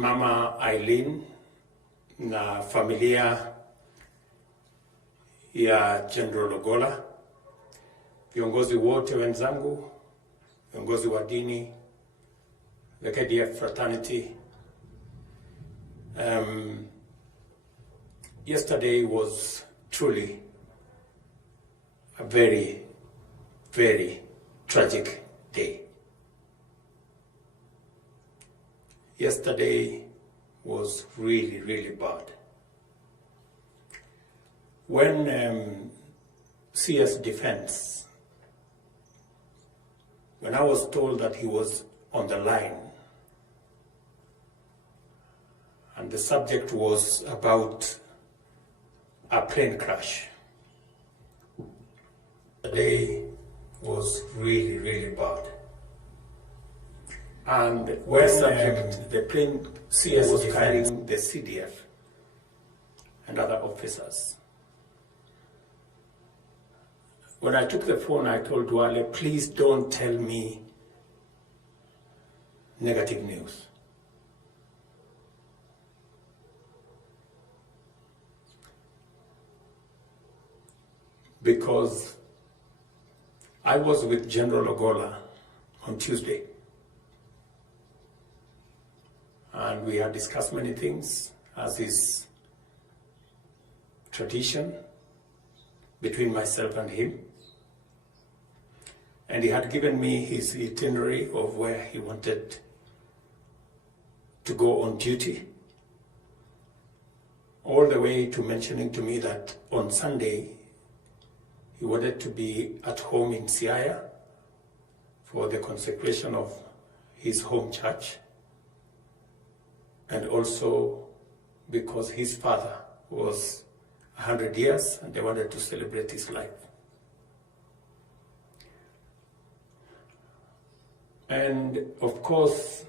Mama Eileen na familia ya General Ogolla, viongozi wote wenzangu, viongozi wa dini, the CDF fraternity. Yesterday was truly a very, very tragic day. Yesterday was really, really bad. When CS Defense, when I was told that he was on the line, and the subject was about a plane crash, the day was really, really bad. And when the plane CS was carrying the CDF and other officers, when I took the phone, I told Duale, please don't tell me negative news. Because I was with General Ogolla on Tuesday, and we had discussed many things, as is tradition between myself and him. And he had given me his itinerary of where he wanted to go on duty, all the way to mentioning to me that on Sunday he wanted to be at home in Siaya for the consecration of his home church, and also because his father was 100 years and they wanted to celebrate his life. And of course,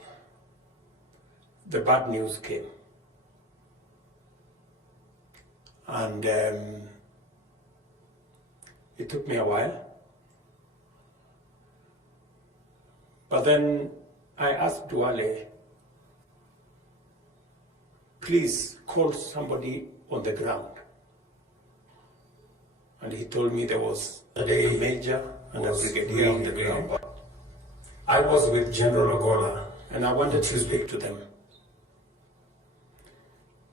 the bad news came. And it took me a while. But then I asked Duale, please call somebody on the ground. And he told me there was a major and a brigadier on the ground. I was with General Ogolla, and I wanted to speak to them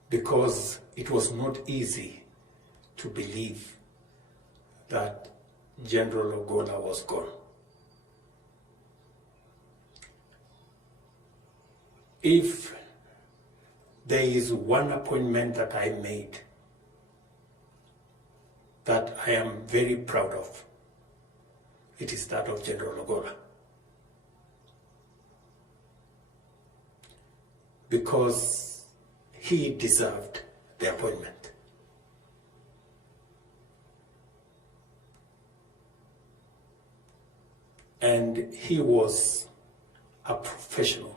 because it was not easy to believe that General Ogolla was gone. If there is one appointment that I made that I am very proud of, it is that of General Ogolla. Because he deserved the appointment. And he was a professional.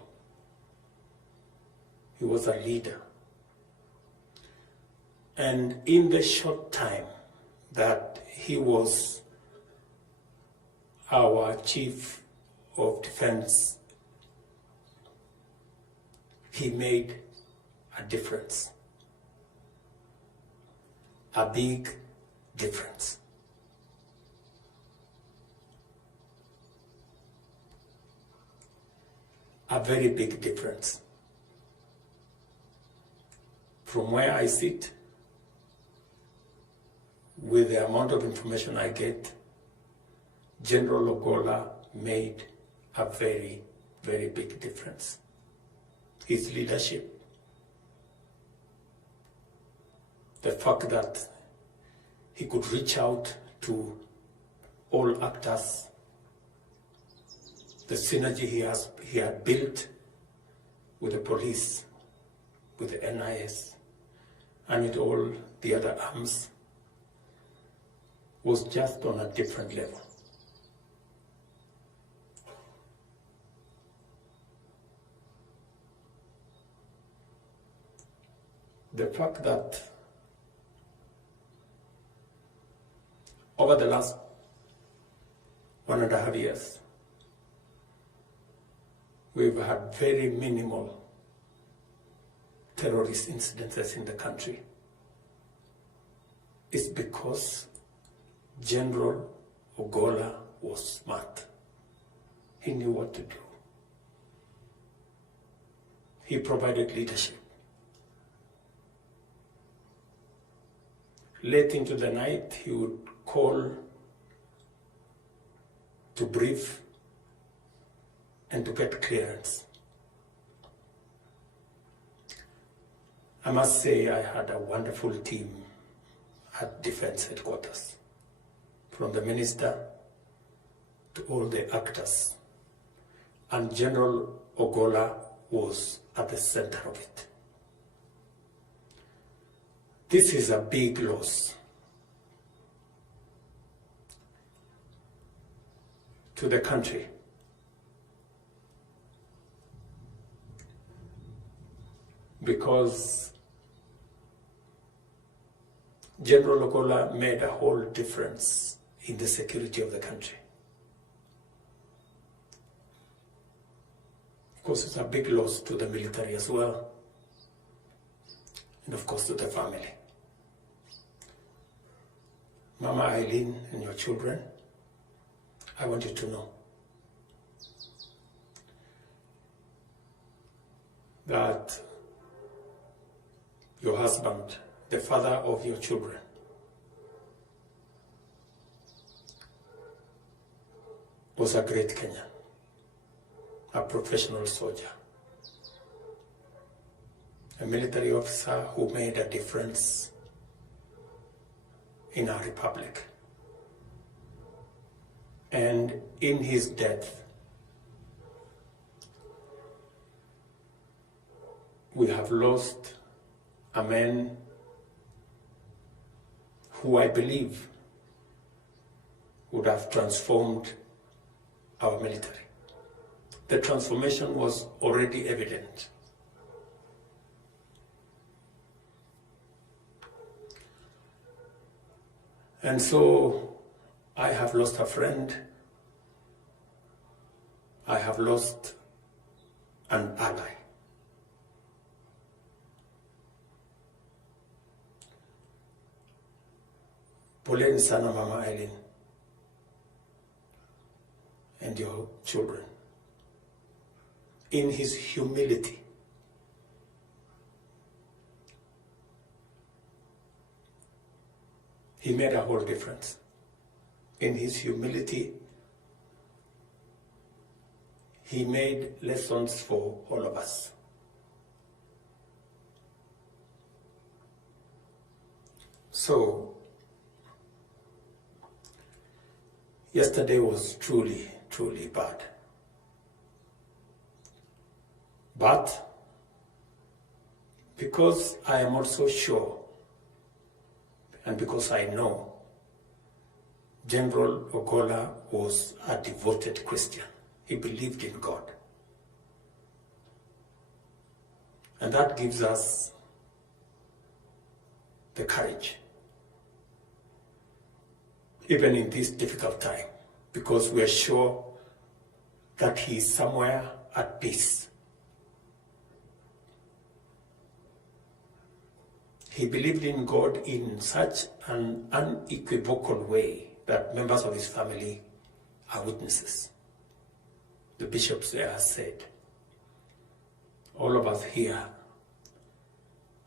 He was a leader. And in the short time that he was our chief of defense, he made a difference, a big difference. A very big difference. From where I sit, with the amount of information I get, General Ogolla made a very, very big difference. His leadership, the fact that he could reach out to all actors, the synergy he had built with the police, with the NIS, and with all the other arms, was just on a different level. The fact that over the last 1.5 years, we've had very minimal terrorist incidences in the country is because General Ogolla was smart. He knew what to do. He provided leadership. Late into the night, he would call to brief and to get clearance. I must say I had a wonderful team at Defense Headquarters, from the minister to all the actors, and General Ogolla was at the center of it. This is a big loss to the country. Because General Ogolla made a whole difference in the security of the country. Of course, it's a big loss to the military as well, and of course to the family. Mama Eileen and your children, I want you to know that your husband, the father of your children, was a great Kenyan, a professional soldier, a military officer who made a difference in our republic. And in his death, we have lost a man who I believe would have transformed our military. The transformation was already evident. And so I have lost a friend. I have lost an ally. Poleni sana Mama Eileen and your children. In his humility, he made a whole difference. In his humility, he made lessons for all of us. So, yesterday was truly, truly bad. But because I am also sure, and because I know, General Ogolla was a devoted Christian. He believed in God. And that gives us the courage, even in this difficult time, because we are sure that he is somewhere at peace. He believed in God in such an unequivocal way that members of his family are witnesses. The bishops there said, all of us here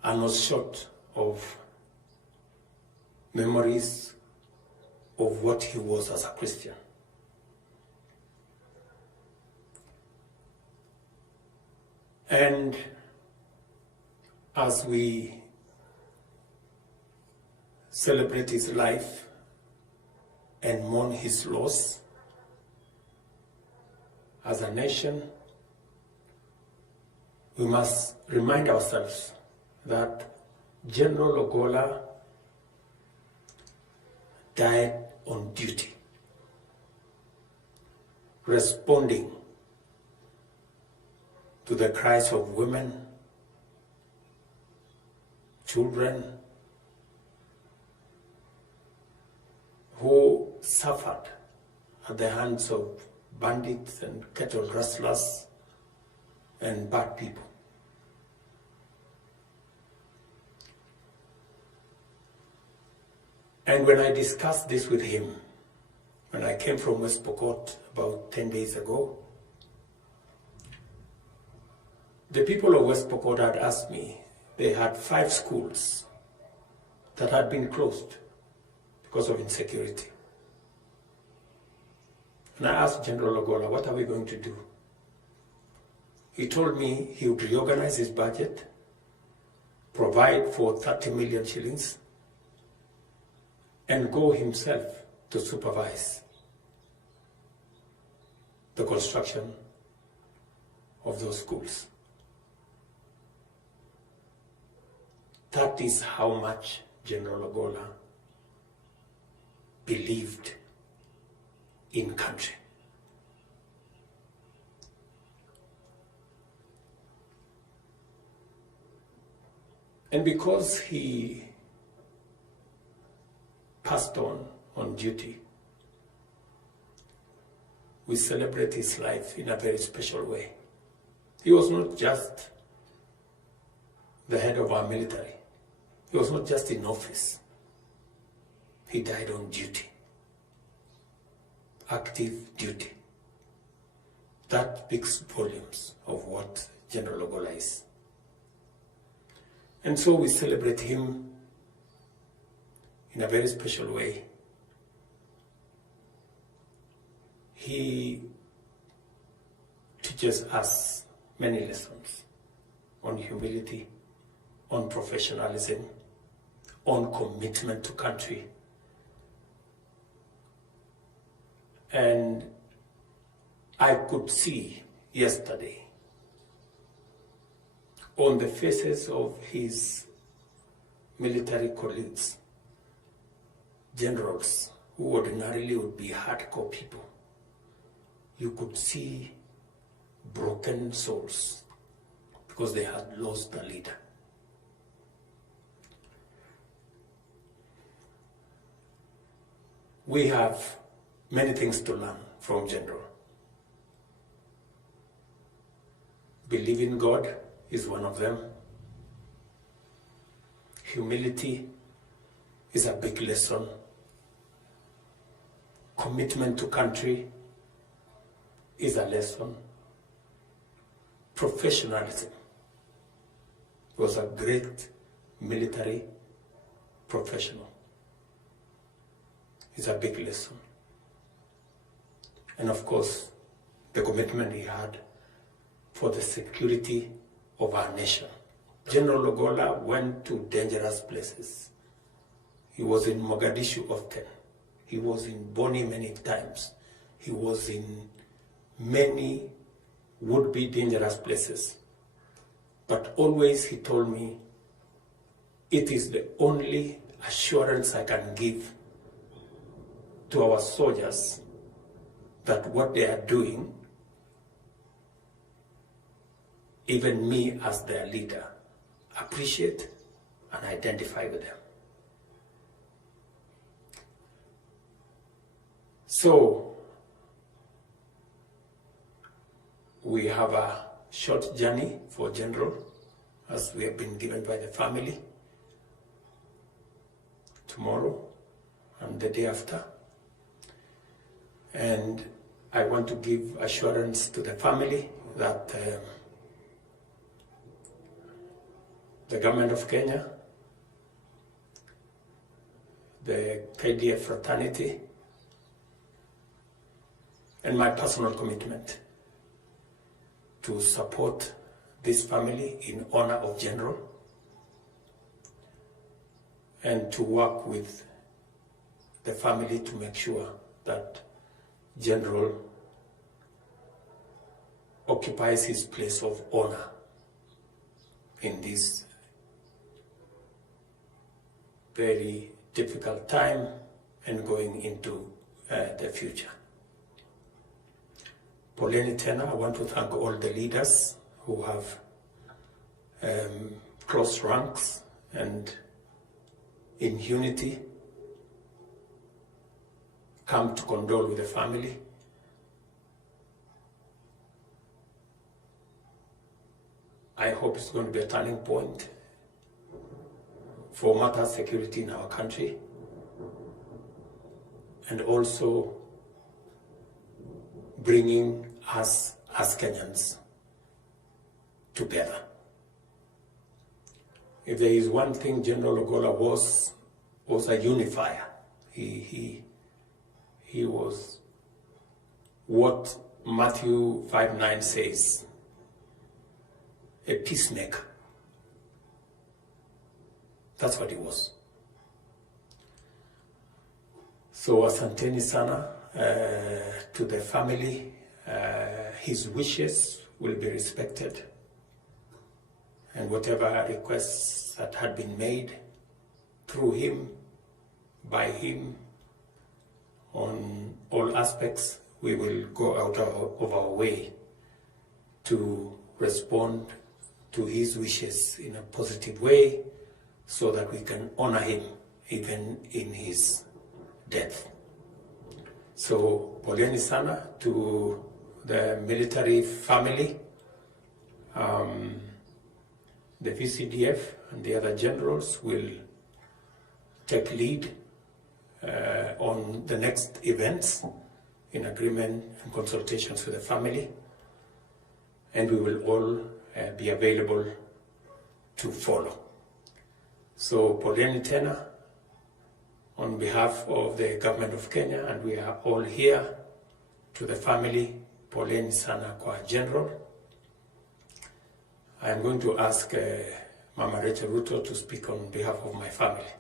are not short of memories of what he was as a Christian. And as we celebrate his life and mourn his loss, as a nation, we must remind ourselves that General Ogolla died on duty, responding to the cries of women, children, who suffered at the hands of bandits and cattle rustlers and bad people. And when I discussed this with him, when I came from West Pokot about 10 days ago, the people of West Pokot had asked me, they had 5 schools that had been closed because of insecurity. And I asked General Ogolla, what are we going to do? He told me he would reorganize his budget, provide for 30 million shillings, and go himself to supervise the construction of those schools. That is how much General Ogolla believed in country. And because he passed on duty, we celebrate his life in a very special way. He was not just the head of our military. He was not just in office. He died on duty. Active duty. That speaks volumes of what General Ogolla is. And so we celebrate him in a very special way. He teaches us many lessons on humility, on professionalism, on commitment to country. And I could see yesterday on the faces of his military colleagues, generals who ordinarily would be hardcore people, you could see broken souls because they had lost a leader. We have many things to learn from General. Believe in God is one of them. Humility is a big lesson. Commitment to country is a lesson. Professionalism. He was a great military professional. It's a big lesson. And of course, the commitment he had for the security of our nation. General Ogolla went to dangerous places. He was in Mogadishu often. He was in Boni many times. He was in many would-be dangerous places. But always he told me, it is the only assurance I can give to our soldiers that what they are doing, even me as their leader, appreciate and identify with them. So, we have a short journey for General, as we have been given by the family, tomorrow and the day after. And I want to give assurance to the family that the government of Kenya, the CDF fraternity, and my personal commitment to support this family in honor of General and to work with the family to make sure that General occupies his place of honor in this very difficult time and going into the future. Poleni tena, I want to thank all the leaders who have close ranks and in unity come to condole with the family. I hope it's going to be a turning point for matter security in our country. and also bringing us as Kenyans together. If there is one thing General Ogolla was a unifier. He was what Matthew 5:9 says, a peacemaker. That's what he was. So asanteni sana to the family. His wishes will be respected, and whatever requests that had been made through him, by him, on all aspects, we will go out of our way to respond to his wishes in a positive way so that we can honor him even in his death. So, poleni sana to the military family, the VCDF and the other generals will take lead on the next events in agreement and consultations with the family, and we will all be available to follow. So, poleni tena on behalf of the government of Kenya, and we are all here. To the family, poleni sana kwa general. I am going to ask Mama Rachel Ruto to speak on behalf of my family.